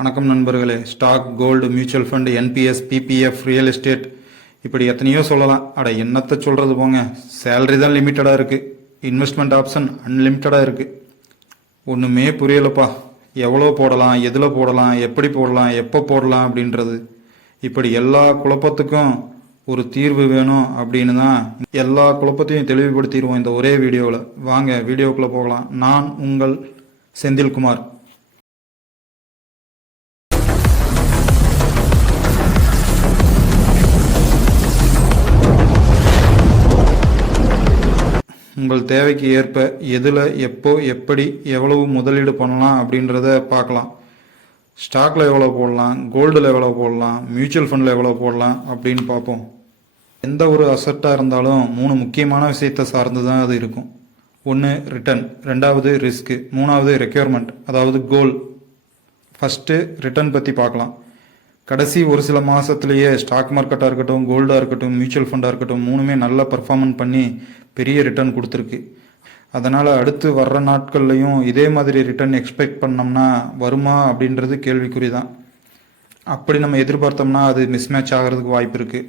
வணக்கம் நண்பர்களே. Stock, gold, mutual fund, NPS, PPF, real estate, இப்படி எத்தனையோ சொல்லலாம். என்னத்தை சொல்கிறது போங்க. சேலரி தான் லிமிட்டடாக இருக்குது, இன்வெஸ்ட்மெண்ட் ஆப்ஷன் அன்லிமிட்டடாக இருக்குது. ஒன்றுமே புரியலப்பா. எவ்வளோ போடலாம், எதில் போடலாம், எப்படி போடலாம், எப்போ போடலாம் அப்படின்றது. இப்படி எல்லா குழப்பத்துக்கும் ஒரு தீர்வு வேணும் அப்படின்னு தான் எல்லா குழப்பத்தையும் தெளிவுபடுத்திடுவோம் இந்த ஒரே வீடியோவில். வாங்க வீடியோக்குள்ளே போகலாம். நான் உங்கள் செந்தில்குமார். உங்கள் தேவைக்கு ஏற்ப எதில், எப்போ, எப்படி, எவ்வளவு முதலீடு பண்ணலாம் அப்படின்றத பார்க்கலாம். ஸ்டாக்கில் எவ்வளோ போடலாம், கோல்டில் எவ்வளோ போடலாம், மியூச்சுவல் ஃபண்டில் எவ்வளோ போடலாம் அப்படின்னு பார்ப்போம். எந்த ஒரு அசட்டாக இருந்தாலும் 3 முக்கியமான விஷயத்தை சார்ந்து தான் அது இருக்கும். ஒன்று ரிட்டர்ன், ரெண்டாவது ரிஸ்க்கு, மூணாவது ரெக்யர்மெண்ட், அதாவது கோல். ஃபஸ்ட்டு ரிட்டர்ன் பற்றி பார்க்கலாம். கடைசி ஒரு சில மாதத்துலேயே ஸ்டாக் மார்க்கெட்டாக இருக்கட்டும், கோல்டாக இருக்கட்டும், மியூச்சுவல் ஃபண்டாக இருக்கட்டும், மூணுமே நல்லா பர்ஃபார்மன்ஸ் பண்ணி பெரிய ரிட்டர்ன் கொடுத்துருக்கு. அதனால் அடுத்து வர்ற நாட்கள்லையும் இதே மாதிரி ரிட்டர்ன் எக்ஸ்பெக்ட் பண்ணோம்னா வருமா அப்படின்றது கேள்விக்குறி தான். அப்படி நம்ம எதிர்பார்த்தோம்னா அது மிஸ்மேட்ச் ஆகிறதுக்கு வாய்ப்பு இருக்குது.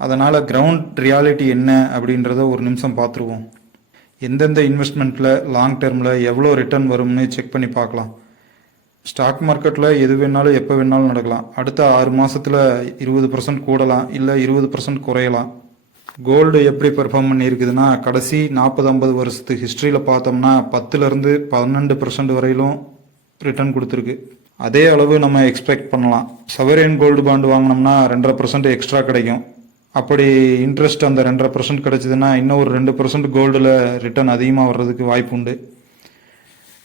அதனால் கிரவுண்ட் ரியாலிட்டி என்ன அப்படின்றத ஒரு நிமிஷம் பார்த்துருவோம். எந்தெந்த இன்வெஸ்ட்மெண்ட்டில் லாங் டேர்மில் எவ்வளோ ரிட்டர்ன் வரும்னு செக் பண்ணி பார்க்கலாம். ஸ்டாக் மார்க்கெட்டில் எது வேணாலும் எப்போ வேணாலும் நடக்கலாம். அடுத்த 6 மாதத்தில் 20% கூடலாம், இல்லை 20% குறையலாம். கோல்டு எப்படி பெர்ஃபார்ம் பண்ணியிருக்குதுன்னா, கடைசி 40-50 வருஷத்து ஹிஸ்ட்ரியில் பார்த்தோம்னா 10% 12% வரையிலும் ரிட்டர்ன் கொடுத்துருக்கு. அதே அளவு நம்ம எக்ஸ்பெக்ட் பண்ணலாம். சவரேன் கோல்டு பாண்டு வாங்கினோம்னா 2.5% எக்ஸ்ட்ரா கிடைக்கும். அப்படி இன்ட்ரெஸ்ட் அந்த 2.5% கிடைச்சதுன்னா இன்னும் ஒரு 2% கோல்டில் ரிட்டர்ன் அதிகமாக வர்றதுக்கு வாய்ப்பு உண்டு.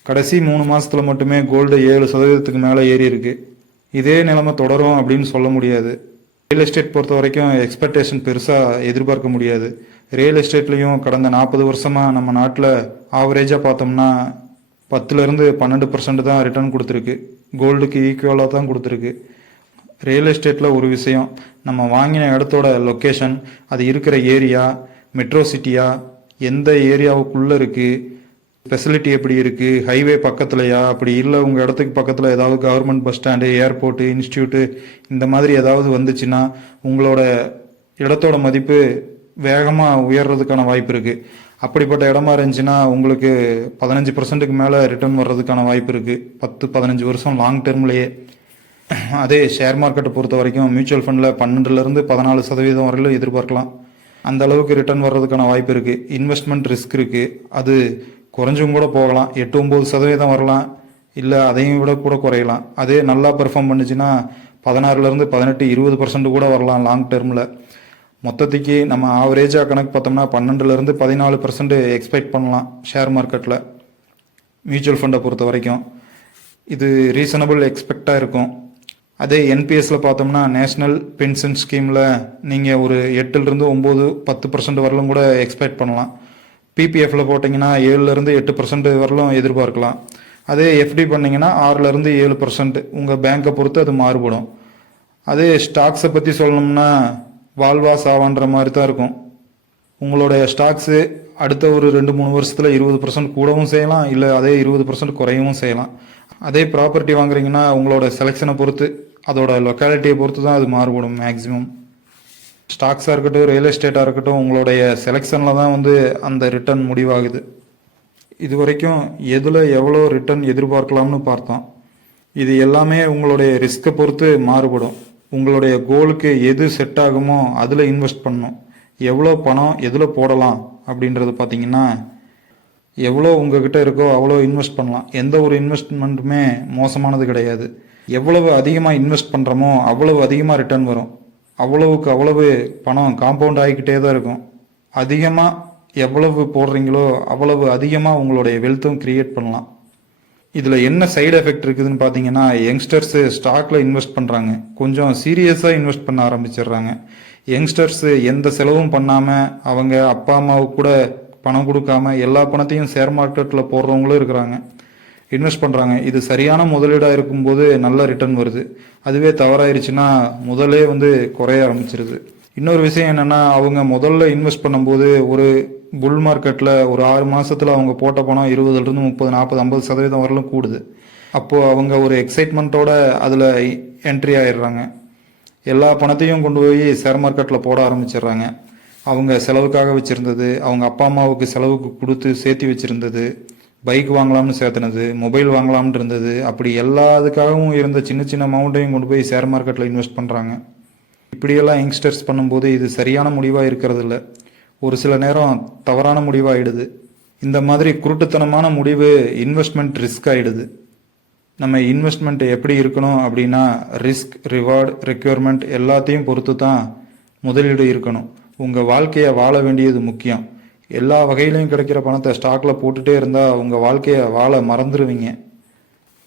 கடைசி 3 மாதத்தில் மட்டுமே கோல்டு 7% மேலே ஏறி இருக்கு. இதே நிலைமை தொடரும் அப்படின்னு சொல்ல முடியாது. ரியல் எஸ்டேட் பொறுத்த வரைக்கும் எக்ஸ்பெக்டேஷன் பெருசாக எதிர்பார்க்க முடியாது. ரியல் எஸ்டேட்லேயும் கடந்த 40 வருஷமாக நம்ம நாட்டில் ஆவரேஜாக பார்த்தோம்னா 10-12% தான் ரிட்டர்ன் கொடுத்துருக்கு. கோல்டுக்கு ஈக்குவலாக தான் கொடுத்துருக்கு. ரியல் எஸ்டேட்டில் ஒரு விஷயம், நம்ம வாங்கின இடத்தோட லொக்கேஷன், அது இருக்கிற ஏரியா, மெட்ரோ சிட்டியா, எந்த ஏரியாவுக்குள்ளே இருக்குது, ஃபெசிலிட்டி எப்படி இருக்குது, ஹைவே பக்கத்துலையா, அப்படி இல்லை உங்கள் இடத்துக்கு பக்கத்தில் ஏதாவது government bus stand, airport, institute இந்த மாதிரி ஏதாவது வந்துச்சுன்னா உங்களோட இடத்தோட மதிப்பு வேகமாக உயர்றதுக்கான வாய்ப்பு இருக்குது. அப்படிப்பட்ட இடமா இருந்துச்சுன்னா உங்களுக்கு 15%க்கு மேலே ரிட்டர்ன் வர்றதுக்கான வாய்ப்பு இருக்குது 10-15 வருஷம் லாங் டேர்ம்லேயே. அதே ஷேர் மார்க்கெட்டை பொறுத்த வரைக்கும் மியூச்சுவல் ஃபண்டில் 12-14% வரையிலும் எதிர்பார்க்கலாம். அந்த அளவுக்கு ரிட்டர்ன் வர்றதுக்கான வாய்ப்பு இருக்குது. இன்வெஸ்ட்மெண்ட் ரிஸ்க் இருக்குது, அது குறைஞ்சும் கூட போகலாம். 8-9% வரலாம், இல்லை அதையும் விட கூட குறையலாம். அதே நல்லா பெர்ஃபார்ம் பண்ணுச்சுன்னா 16-18-20% கூட வரலாம் லாங் டேர்மில். மொத்தத்துக்கு நம்ம ஆவரேஜாக கணக்கு பார்த்தோம்னா 12-14% எக்ஸ்பெக்ட் பண்ணலாம் ஷேர் மார்க்கெட்டில். மியூச்சுவல் ஃபண்டை பொறுத்த வரைக்கும் இது ரீசனபிள் எக்ஸ்பெக்டாக இருக்கும். அதே என்பிஎஸ்ல பார்த்தோம்னா நேஷ்னல் பென்ஷன் ஸ்கீமில் நீங்கள் ஒரு 8-9-10% வரலும் கூட எக்ஸ்பெக்ட் பண்ணலாம். பிபிஎஃப்ல போட்டிங்கன்னா 7-8% வரலும் எதிர்பார்க்கலாம். அதே எஃப்டி பண்ணிங்கன்னா 6-7%, உங்கள் பேங்கை பொறுத்து அது மாறுபடும். அதே ஸ்டாக்ஸை பற்றி சொல்லணும்னா வாழ்வா சாவான்ற மாதிரி தான் இருக்கும். உங்களுடைய ஸ்டாக்ஸு அடுத்த ஒரு 2-3 வருஷத்தில் 20% கூடவும் செய்யலாம், இல்லை அதே 20% குறையவும் செய்யலாம். அதே ப்ராப்பர்ட்டி வாங்குறீங்கன்னா உங்களோட செலெக்ஷனை பொறுத்து, அதோட லொக்காலிட்டியை பொறுத்து தான் அது மாறுபடும். மேக்ஸிமம் ஸ்டாக்ஸாக இருக்கட்டும், ரியல் எஸ்டேட்டாக இருக்கட்டும், உங்களுடைய செலெக்ஷனில் தான் அந்த ரிட்டர்ன் முடிவாகுது. இது வரைக்கும் எதில் எவ்வளோ ரிட்டர்ன் எதிர்பார்க்கலாம்னு பார்த்தோம். இது எல்லாமே உங்களுடைய ரிஸ்க்கை பொறுத்து மாறுபடும். உங்களுடைய கோலுக்கு எது செட் ஆகுமோ அதில் இன்வெஸ்ட் பண்ணணும். எவ்வளோ பணம் எதில் போடலாம் அப்படின்றது பார்த்தீங்கன்னா, எவ்வளோ உங்ககிட்ட இருக்கோ அவ்வளோ இன்வெஸ்ட் பண்ணலாம். எந்த ஒரு இன்வெஸ்ட்மெண்ட்டுமே மோசமானது கிடையாது. எவ்வளவு அதிகமாக இன்வெஸ்ட் பண்ணுறோமோ அவ்வளவு அதிகமாக ரிட்டர்ன் வரும். அவ்வளவுக்கு அவ்வளவு பணம் காம்பவுண்ட் ஆகிக்கிட்டே தான் இருக்கும். அதிகமாக எவ்வளவு போடுறீங்களோ அவ்வளவு அதிகமாக உங்களுடைய வெல்த்தும் கிரியேட் பண்ணலாம். இதில் என்ன சைடு எஃபெக்ட் இருக்குதுன்னு பார்த்தீங்கன்னா, யங்ஸ்டர்ஸு ஸ்டாக்கில் இன்வெஸ்ட் பண்ணுறாங்க, கொஞ்சம் சீரியஸாக இன்வெஸ்ட் பண்ண ஆரம்பிச்சிடுறாங்க. யங்ஸ்டர்ஸு எந்த செலவும் பண்ணாமல் அவங்க அப்பா அம்மாவுக்கு கூட பணம் கொடுக்காம எல்லா பணத்தையும் ஷேர் மார்க்கெட்டில் போடுறவங்களும் இருக்கிறாங்க, இன்வெஸ்ட் பண்ணுறாங்க. இது சரியான முதலீடாக இருக்கும்போது நல்ல ரிட்டர்ன் வருது. அதுவே தவறாயிருச்சுன்னா முதலே குறைய ஆரம்பிச்சிருது. இன்னொரு விஷயம் என்னென்னா, அவங்க முதல்ல இன்வெஸ்ட் பண்ணும்போது ஒரு புல் மார்க்கெட்டில் ஒரு 6 மாதத்தில் அவங்க போட்ட பணம் 20-30-40-50% வரலும் கூடுது. அப்போது அவங்க ஒரு எக்ஸைட்மெண்ட்டோட அதில் என்ட்ரி ஆயிடுறாங்க. எல்லா பணத்தையும் கொண்டு போய் ஷேர் மார்க்கெட்டில் போட ஆரம்பிச்சிடுறாங்க. அவங்க செலவுக்காக வச்சுருந்தது, அவங்க அப்பா அம்மாவுக்கு செலவுக்கு கொடுத்து சேர்த்து வச்சுருந்தது, பைக் வாங்கலாம்னு சேர்த்துனது, மொபைல் வாங்கலாம்னு இருந்தது, அப்படி எல்லாத்துக்காகவும் இருந்த சின்ன சின்ன அமௌண்ட்டையும் கொண்டு போய் ஷேர் மார்க்கெட்டில் இன்வெஸ்ட் பண்ணுறாங்க. இப்படியெல்லாம் யங்ஸ்டர்ஸ் பண்ணும்போது இது சரியான முடிவாக இருக்கிறது இல்லை. ஒரு சில நேரம் தவறான முடிவாகிடுது. இந்த மாதிரி குருட்டுத்தனமான முடிவு இன்வெஸ்ட்மெண்ட் ரிஸ்க் ஆகிடுது. நம்ம இன்வெஸ்ட்மெண்ட் எப்படி இருக்கணும் அப்படின்னா ரிஸ்க், ரிவார்டு, ரெக்யர்மெண்ட் எல்லாத்தையும் பொறுத்து தான் முதலீடு இருக்கணும். உங்கள் வாழ்க்கையை வாழ வேண்டியது முக்கியம். எல்லா வகையிலையும் கிடைக்கிற பணத்தை ஸ்டாக்கில் போட்டுகிட்டே இருந்தால் உங்கள் வாழ்க்கையை வாழ மறந்துடுவீங்க.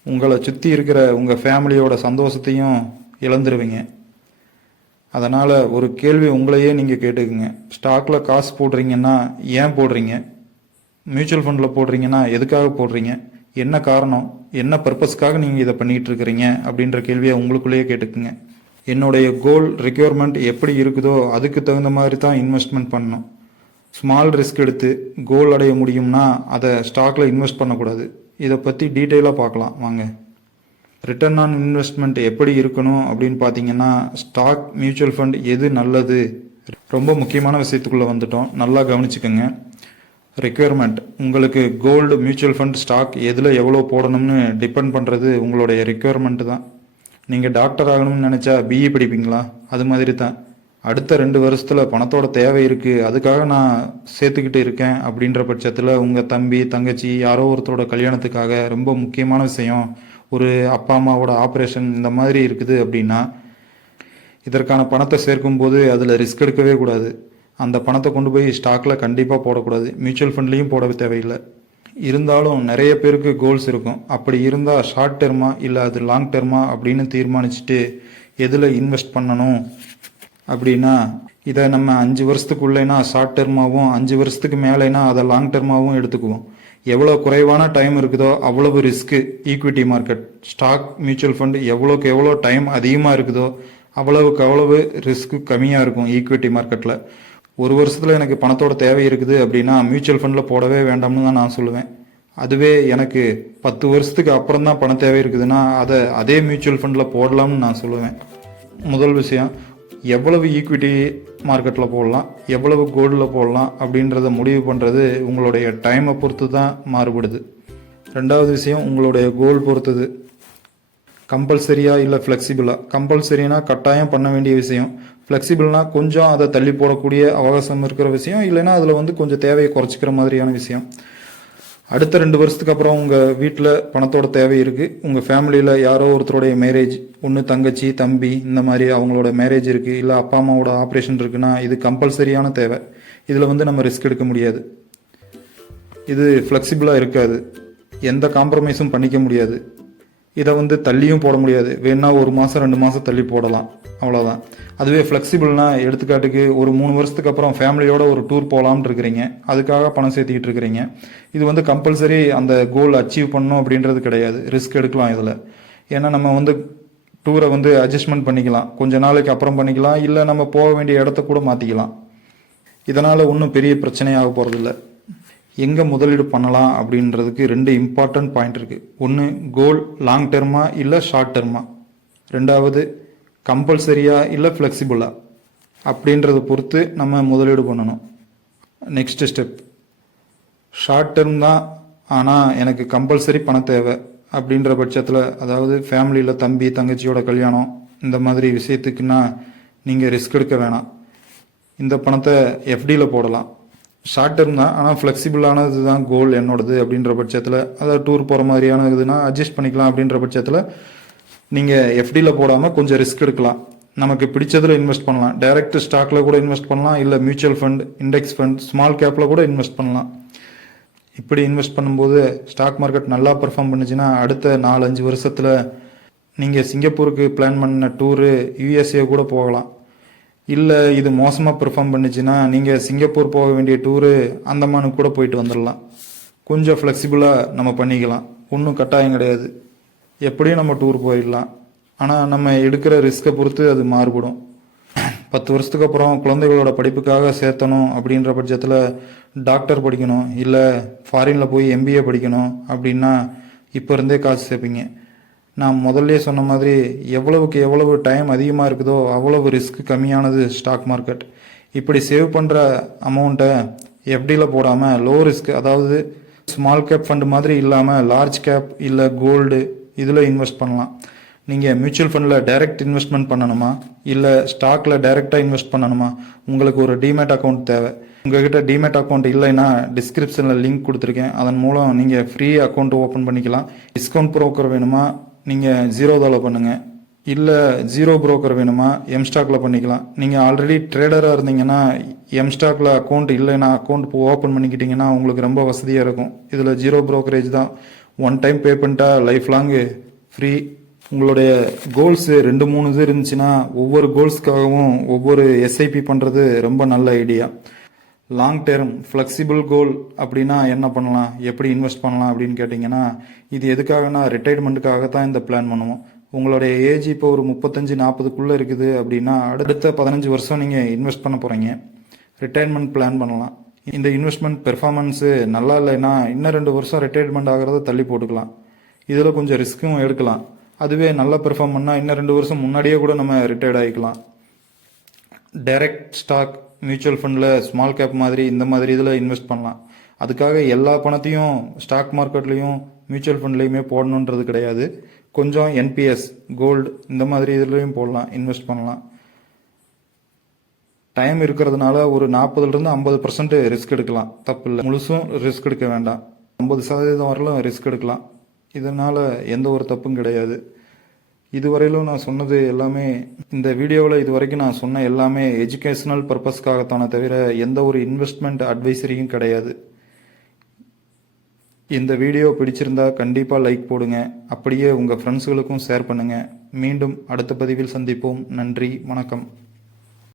உங்களை சுற்றி இருக்கிற உங்கள் ஃபேமிலியோட சந்தோஷத்தையும் இழந்துருவீங்க. அதனால் ஒரு கேள்வி உங்களையே நீங்கள் கேட்டுக்குங்க. ஸ்டாக்கில் காசு போடுறீங்கன்னா ஏன் போடுறீங்க? மியூச்சுவல் ஃபண்டில் போடுறீங்கன்னா எதுக்காக போடுறீங்க? என்ன காரணம், என்ன பர்பஸ்க்காக நீங்கள் இதை பண்ணிகிட்டு இருக்கிறீங்க அப்படின்ற கேள்வியை உங்களுக்குள்ளேயே கேட்டுக்குங்க. என்னுடைய கோல், ரெக்யர்மெண்ட் எப்படி இருக்குதோ அதுக்கு தகுந்த மாதிரி தான் இன்வெஸ்ட்மெண்ட் பண்ணணும். ஸ்மால் ரிஸ்க் எடுத்து கோல் அடைய முடியும்னா அதை ஸ்டாக்கில் இன்வெஸ்ட் பண்ணக்கூடாது. இதை பற்றி டீட்டெயிலாக பார்க்கலாம் வாங்க. ரிட்டர்ன் ஆன் இன்வெஸ்ட்மெண்ட் எப்படி இருக்கணும் அப்படின்னு பார்த்தீங்கன்னா ஸ்டாக், மியூச்சுவல் ஃபண்ட் எது நல்லது? ரொம்ப முக்கியமான விஷயத்துக்குள்ளே வந்துட்டோம், நல்லா கவனிச்சுக்கோங்க. ரெக்யர்மெண்ட், உங்களுக்கு கோல்டு, மியூச்சுவல் ஃபண்ட், ஸ்டாக் எதில் எவ்வளோ போடணும்னு டிபெண்ட் பண்ணுறது உங்களுடைய ரெக்யர்மெண்ட் தான். நீங்கள் டாக்டர் ஆகணும்னு நினச்சா பிஇ படிப்பீங்களா? அது மாதிரி தான். அடுத்த 2 வருஷத்தில் பணத்தோட தேவை இருக்குது, அதுக்காக நான் சேர்த்துக்கிட்டு இருக்கேன் அப்படின்ற பட்சத்தில் உங்கள் தம்பி, தங்கச்சி யாரோ ஒருத்தரோட கல்யாணத்துக்காக ரொம்ப முக்கியமான விஷயம், ஒரு அப்பா அம்மாவோட ஆப்ரேஷன் இந்த மாதிரி இருக்குது அப்படின்னா இதற்கான பணத்தை சேர்க்கும்போது அதில் ரிஸ்க் எடுக்கவே கூடாது. அந்த பணத்தை கொண்டு போய் ஸ்டாக்கில் கண்டிப்பாக போடக்கூடாது. மியூச்சுவல் ஃபண்ட்லேயும் போட தேவையில்லை. இருந்தாலும் நிறைய பேருக்கு கோல்ஸ் இருக்கும். அப்படி இருந்தால் ஷார்ட் டெர்மா இல்லை அது லாங் டெர்மா அப்படின்னு தீர்மானிச்சுட்டு எதில் இன்வெஸ்ட் பண்ணணும் அப்படின்னா இதை நம்ம 5 வருஷத்துக்குள்ளேனா ஷார்ட் டெர்மாவும், 5 வருஷத்துக்கு மேலேனா அதை லாங் டெர்மாவும் எடுத்துக்குவோம். எவ்வளோ குறைவான டைம் இருக்குதோ அவ்வளவு risk. Equity market, stock, mutual fund எவ்வளோக்கு எவ்வளோ டைம் அதிகமாக இருக்குதோ அவ்வளவுக்கு அவ்வளவு ரிஸ்க்கு கம்மியாக இருக்கும் ஈக்விட்டி மார்க்கெட்டில். 1 வருஷத்தில் எனக்கு பணத்தோட தேவை இருக்குது அப்படின்னா மியூச்சுவல் ஃபண்டில் போடவே வேண்டாம்னு தான் நான் சொல்லுவேன். அதுவே எனக்கு 10 வருஷத்துக்கு அப்புறம் தான் பண தேவை இருக்குதுன்னா அதே மியூச்சுவல் ஃபண்டில் போடலாம்னு நான் சொல்லுவேன். முதல் விஷயம், எவ்வளவு ஈக்விட்டி மார்க்கெட்டில் போடலாம், எவ்வளவு கோல்டில் போடலாம் அப்படின்றத முடிவு பண்ணுறது உங்களுடைய டைமை பொறுத்து தான் மாறுபடுது. ரெண்டாவது விஷயம், உங்களுடைய கோல் பொறுத்தது. கம்பல்சரியா இல்லை ஃப்ளெக்சிபிளா? கம்பல்சரினா கட்டாயம் பண்ண வேண்டிய விஷயம், ஃப்ளெக்சிபிள்னா கொஞ்சம் அதை தள்ளி போடக்கூடிய அவகாசம் இருக்கிற விஷயம், இல்லைன்னா அதில் கொஞ்சம் தேவையை குறைச்சிக்கிற மாதிரியான விஷயம். அடுத்த 2 வருஷத்துக்கு அப்புறம் உங்கள் வீட்டில் பணத்தோட தேவை இருக்குது, உங்கள் ஃபேமிலியில் யாரோ ஒருத்தருடைய மேரேஜ், ஒன்று தங்கச்சி, தம்பி, இந்த மாதிரி அவங்களோட மேரேஜ் இருக்குது, இல்லை அப்பா அம்மாவோட ஆப்ரேஷன் இருக்குன்னா இது கம்பல்சரியான தேவை. இதில் நம்ம ரிஸ்க் எடுக்க முடியாது. இது ஃப்ளெக்சிபிளாக இருக்காது, எந்த காம்ப்ரமைஸும் பண்ணிக்க முடியாது. இதை தள்ளியும் போட முடியாது, வேணா 1 மாதம் 2 மாதம் தள்ளி போடலாம், அவ்வளோதான். அதுவே ஃப்ளெக்சிபிள்னா, எடுத்துக்காட்டுக்கு ஒரு 3 வருஷத்துக்கு அப்புறம் ஃபேமிலியோட ஒரு டூர் போகலாம்னு இருக்கிறீங்க, அதுக்காக பணம் சேர்த்திக்கிட்டு இருக்கிறீங்க. இது கம்பல்சரி அந்த கோல் அச்சீவ் பண்ணணும் அப்படின்றது கிடையாது, ரிஸ்க் எடுக்கலாம் இதில். ஏன்னா நம்ம டூரை அட்ஜஸ்ட்மெண்ட் பண்ணிக்கலாம், கொஞ்ச நாளைக்கு அப்புறம் பண்ணிக்கலாம், இல்லை நம்ம போக வேண்டிய இடத்த கூட மாற்றிக்கலாம். இதனால் ஒன்றும் பெரிய பிரச்சனையாக போகிறதில்ல. எங்கே முதலீடு பண்ணலாம் அப்படின்றதுக்கு 2 இம்பார்ட்டன்ட் பாயிண்ட் இருக்குது. ஒன்று, கோல் லாங் டெர்மா இல்லை ஷார்ட் டெர்மா. ரெண்டாவது, கம்பல்சரியா இல்லை ஃப்ளெக்சிபிளா அப்படின்றத பொறுத்து நம்ம முதலீடு பண்ணணும். நெக்ஸ்ட் ஸ்டெப், ஷார்ட் டெர்ம் தான் ஆனால் எனக்கு கம்பல்சரி பணம் தேவை அப்படின்ற பட்சத்தில், அதாவது ஃபேமிலியில் தம்பி தங்கச்சியோட கல்யாணம் இந்த மாதிரி விஷயத்துக்குன்னா நீங்கள் ரிஸ்க் எடுக்க வேணாம், இந்த பணத்தை எஃப்டியில் போடலாம். ஷார்ட் டெர்ம் தான் ஆனால் ஃப்ளெக்சிபிளானது தான் கோல் என்னோடது அப்படின்ற பட்சத்தில், அதாவது டூர் போகிற மாதிரியான இதுனா அட்ஜஸ்ட் பண்ணிக்கலாம் அப்படின்ற பட்சத்தில் நீங்கள் எஃப்டியில் போடாமல் கொஞ்சம் ரிஸ்க் எடுக்கலாம். நமக்கு பிடிச்சதில் இன்வெஸ்ட் பண்ணலாம். டைரக்ட் ஸ்டாக்கில் கூட இன்வெஸ்ட் பண்ணலாம், இல்லை mutual fund, index fund, small கேப்பில் கூட இன்வெஸ்ட் பண்ணலாம். இப்படி இன்வெஸ்ட் பண்ணும்போது ஸ்டாக் மார்க்கெட் நல்லா பெர்ஃபார்ம் பண்ணுச்சுன்னா அடுத்த 4-5 வருஷத்தில் நீங்கள் சிங்கப்பூருக்கு பிளான் பண்ண டூரு யூஎஸ்ஏ கூட போகலாம். இல்லை இது மோசமாக பெர்ஃபார்ம் பண்ணுச்சுன்னா நீங்கள் சிங்கப்பூர் போக வேண்டிய டூரு அந்தமானுக்கு கூட போயிட்டு வந்துடலாம். கொஞ்சம் ஃப்ளெக்சிபிளாக நம்ம பண்ணிக்கலாம், ஒன்றும் கட்டாயம் கிடையாது, எப்படியும் நம்ம டூர் போயிடலாம். ஆனால் நம்ம எடுக்கிற ரிஸ்க்கை பொறுத்து அது மாறுபடும். 10 வருஷத்துக்கு அப்புறம் குழந்தைகளோட படிப்புக்காக சேர்த்தணும் அப்படின்ற பட்சத்தில் டாக்டர் படிக்கணும், இல்லை ஃபாரினில் போய் எம்பிஏ படிக்கணும் அப்படின்னா இப்போ இருந்தே காசு சேர்ப்பீங்க. நான் முதல்ல சொன்ன மாதிரி எவ்வளவுக்கு எவ்வளவு டைம் அதிகமாக இருக்குதோ அவ்வளவு ரிஸ்க் கம்மியானது ஸ்டாக் மார்க்கெட். இப்படி சேவ் பண்ணுற அமௌண்ட்டை எஃப்டியில் போடாமல் லோ ரிஸ்க், அதாவது ஸ்மால் கேப் ஃபண்டு மாதிரி இல்லாமல் லார்ஜ் கேப் இல்லை கோல்டு இதில் இன்வெஸ்ட் பண்ணலாம். நீங்கள் மியூச்சுவல் ஃபண்டில் டைரக்ட் இன்வெஸ்ட்மெண்ட் பண்ணணுமா இல்லை ஸ்டாக்கில் டைரெக்டாக இன்வெஸ்ட் பண்ணணுமா? உங்களுக்கு ஒரு டிமேட் அக்கௌண்ட் தேவை. உங்ககிட்ட டிமேட் அக்கௌண்ட் இல்லைன்னா டிஸ்கிரிப்ஷனில் லிங்க் கொடுத்துருக்கேன். அதன் மூலம் நீங்கள் ஃப்ரீ அக்கௌண்ட் ஓப்பன் பண்ணிக்கலாம். டிஸ்கவுண்ட் ப்ரோக்கர் வேணுமா நீங்கள் ஜீரோதாவில் பண்ணுங்கள், இல்லை ஜீரோ புரோக்கர் வேணுமா எம்ஸ்டாக்கில் பண்ணிக்கலாம். நீங்கள் ஆல்ரெடி ட்ரேடராக இருந்தீங்கன்னா எம்ஸ்டாக்கில் அக்கௌண்ட் இல்லைன்னா அக்கௌண்ட் ஓப்பன் பண்ணிக்கிட்டிங்கன்னா உங்களுக்கு ரொம்ப வசதியாக இருக்கும். இதில் ஜீரோ புரோக்கரேஜ் தான். ஒன் டைம் பே பண்ணிட்டா லைஃப் லாங்கு ஃப்ரீ. உங்களுடைய கோல்ஸ் 2-3 இது இருந்துச்சுன்னா ஒவ்வொரு கோல்ஸ்க்காகவும் ஒவ்வொரு எஸ்ஐபி பண்ணுறது ரொம்ப நல்ல ஐடியா. லாங் டேர்ம் ஃப்ளெக்சிபிள் கோல் அப்படின்னா என்ன பண்ணலாம், எப்படி இன்வெஸ்ட் பண்ணலாம் அப்படின்னு கேட்டிங்கன்னா, இது எதுக்காகனா ரிட்டையர்மெண்ட்டுக்காக தான் இந்த பிளான் பண்ணுவோம். உங்களுடைய ஏஜ் இப்போ ஒரு 35-40க்குள்ளே இருக்குது அப்படின்னா அடுத்த 15 வருஷம் நீங்கள் இன்வெஸ்ட் பண்ண போகிறீங்க. ரிட்டையர்மெண்ட் பிளான் பண்ணலாம். இந்த இன்வெஸ்ட்மெண்ட் பெர்ஃபார்மன்ஸு நல்லா இல்லைன்னா இன்னும் 2 வருஷம் ரிட்டையர்மெண்ட் ஆகிறத தள்ளி போட்டுக்கலாம். இதில் கொஞ்சம் ரிஸ்க்கும் எடுக்கலாம். அதுவே நல்லா பெர்ஃபார்ம் பண்ணால் இன்னும் 2 வருஷம் முன்னாடியே கூட நம்ம ரிட்டையர்ட் ஆகிக்கலாம். டைரக்ட் ஸ்டாக், மியூச்சுவல் ஃபண்டில் ஸ்மால் கேப் மாதிரி இந்த மாதிரி இதில் இன்வெஸ்ட் பண்ணலாம். அதுக்காக எல்லா பணத்தையும் ஸ்டாக் மார்க்கெட்லேயும் மியூச்சுவல் ஃபண்ட்லேயுமே போடணுன்றது கிடையாது. கொஞ்சம் என்பிஎஸ், கோல்டு இந்த மாதிரி இதுலேயும் போடலாம், இன்வெஸ்ட் பண்ணலாம். டைம் இருக்கிறதுனால ஒரு 40% 50% ரிஸ்க் எடுக்கலாம், தப்பு இல்லை. முழுசும் ரிஸ்க் எடுக்க வேண்டாம். 50% வரலும் ரிஸ்க் எடுக்கலாம். இதனால் எந்த ஒரு தப்பும் கிடையாது. இதுவரையிலும் நான் சொன்னது எல்லாமே, இந்த வீடியோவில் இதுவரைக்கும் நான் சொன்ன எல்லாமே எஜுகேஷனல் பர்பஸ்க்காகத்தானே தவிர எந்த ஒரு இன்வெஸ்ட்மெண்ட் அட்வைசரியும் கிடையாது. இந்த வீடியோ பிடிச்சிருந்தா கண்டிப்பாக லைக் போடுங்க. அப்படியே உங்கள் ஃப்ரெண்ட்ஸுகளுக்கும் ஷேர் பண்ணுங்கள். மீண்டும் அடுத்த பதிவில் சந்திப்போம். நன்றி, வணக்கம்.